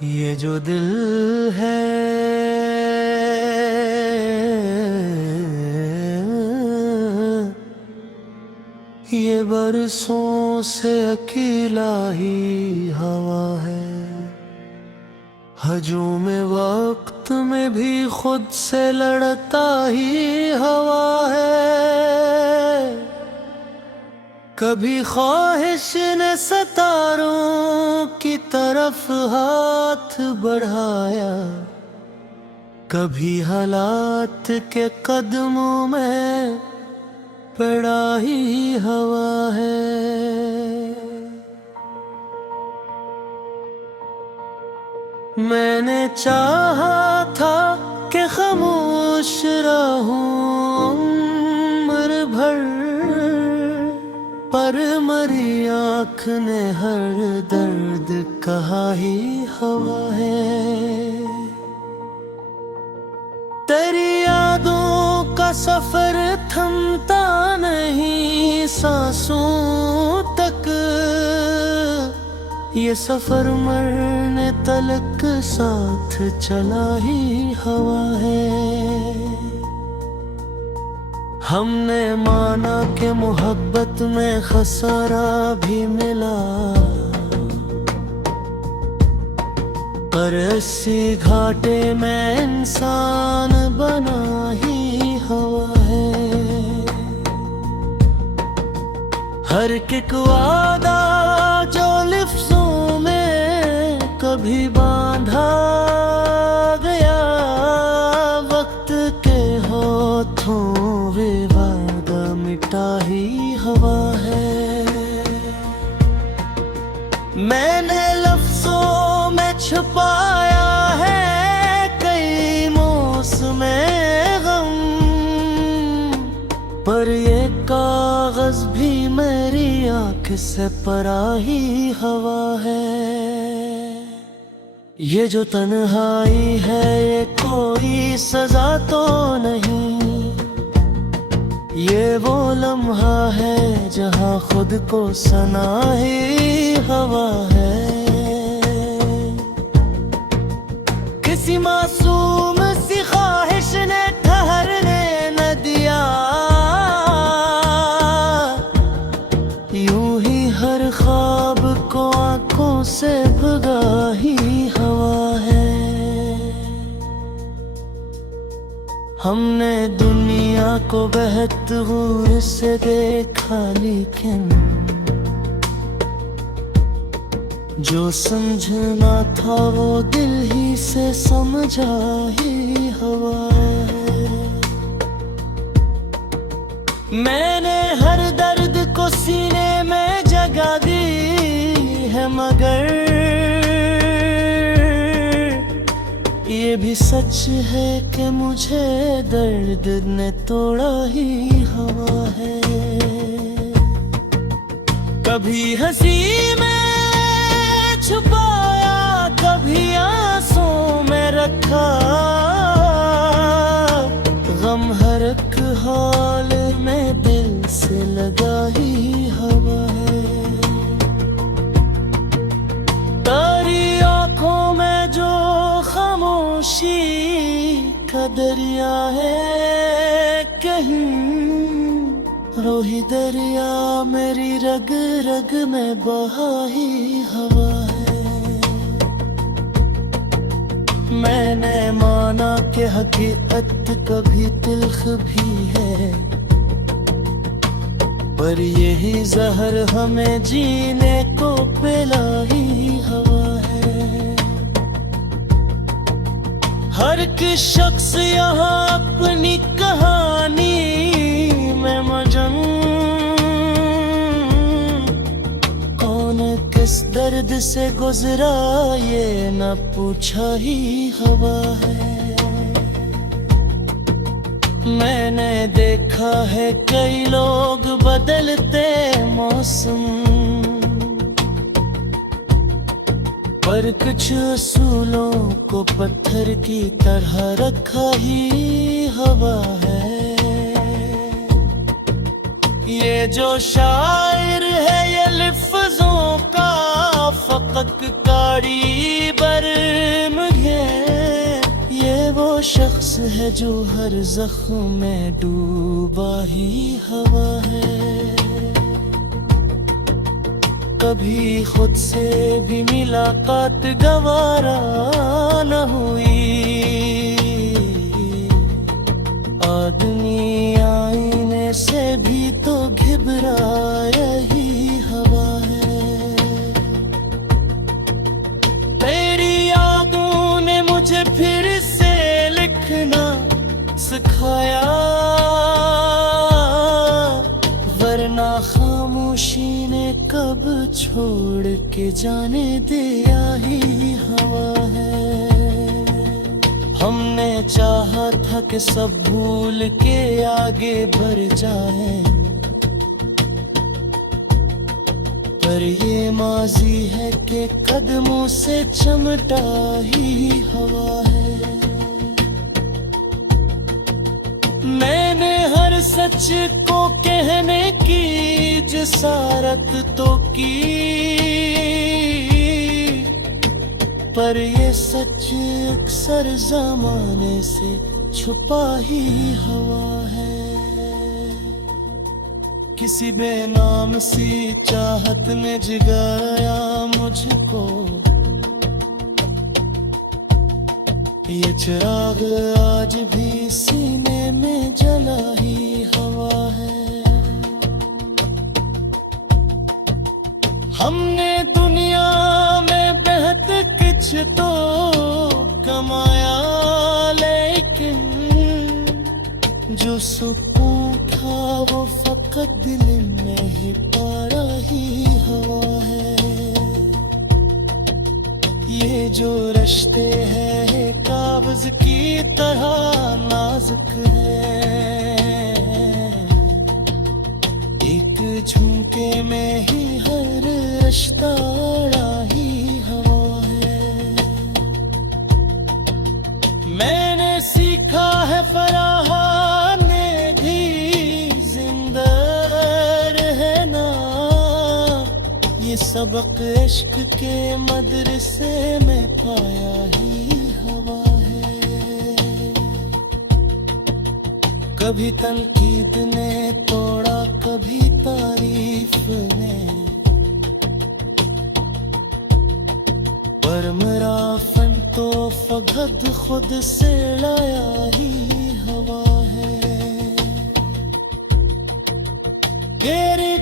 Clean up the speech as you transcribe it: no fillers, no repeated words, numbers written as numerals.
ये जो दिल है ये बरसों से अकेला ही हवा है। हजूम वक्त में भी खुद से लड़ता ही हवा है। कभी ख्वाहिश ने सितारों की तरफ हाथ बढ़ाया, कभी हालात के कदमों में पड़ा ही हवा है। मैंने चाहा था कि खामोश रहूं उम्र भर, पर मरी आँख ने हर दर्द कहा ही हवा है। तेरी यादों का सफर थमता नहीं सांसों तक, ये सफर मरने तलक साथ चला ही हवा है। हमने माना कि मोहब्बत में खसारा भी मिला, पर इसी घाटे में इंसान बना ही हवा है। हर एक वादा जो लिफ्ज़ों में कभी बांधा गया, वक्त के हाथों वे वादा मिटा ही हवा है। मैंने लफ्ज़ों में छुपाया है कई मौसमे गम, पर ये कागज भी मेरी आँख से परा ही हवा है। ये जो तन्हाई है ये कोई सजा तो नहीं, ये वो लम्हा है जहाँ खुद को सना ही हवा है। किसी मासूम सी ख्वाहिश ने ठहरने न दिया, यूं ही हर ख्वाब को आंखों से भगा ही हवा है। हमने दुनिया को बहत गौर से देखा, लेकिन जो समझना था वो दिल ही से समझा ही हवा है। मैंने हर दर्द को सीने में जगह दी है, मगर ये भी सच है कि मुझे दर्द ने तोड़ा ही हवा है। कभी हंसी में छुपाया, कभी आंसू में रखा, गम हर एक हाल में दिल से लगा ही हवा है। तारी आँखों में जो खामोशी का दरिया है, कहीं रोही दरिया मेरी रग रग में बहा ही हवा है। मैंने माना कि हकीकत कभी तिल्ख भी है, पर यही जहर हमें जीने को पिला ही हवा है। हर एक शख्स यहाँ अपनी कहानी में मगन, कौन किस दर्द से गुजरा ये न पूछा ही हवा है। मैंने देखा है कई लोग बदलते मौसम, पर कुछ असूलों को पत्थर की तरह रखा ही हवा है। ये जो शायर है ये लिफ्ज़ों का फकक कारी बर है जो हर जख्म में डूबा ही हवा है। कभी खुद से भी मुलाकात गवारा न हुई। आदमी आईने से भी तो घिबराया ही हवा है। तेरी यादों ने मुझे फिर से लिखना सिखाया, वरना खामोशी ने कब छोड़ के जाने दिया ही हवा है। हमने चाहा था कि सब भूल के आगे बढ़ जाए, पर ये माजी है कि कदमों से चमटा ही हवा है। मैंने हर सच को कहने की जिसारत तो की, पर ये सच अक्सर ज़माने से छुपा ही हवा है। किसी बेनाम सी चाहत ने जगाया मुझको, ये चिराग आज भी सीने में जला ही हवा है। हमने दुनिया में बेहद कुछ तो कमाया, लेकिन जो सुकून था वो फकत दिल में ही पारा ही हवा है। ये जो रिश्ते हैं कागज की तरह नाजुक है, एक झुमके में ही हर रिश्ता ही हवा है। मैंने सीखा है फराह ने भी जिंदा रहना, ये सबक इश्क के मदरसे में पाया ही हवा है। कभी तनकीद ने तोड़ा कभी तारीफ ने, पर मेरा फन तो फकत खुद से लाया ही हवा है। तेरी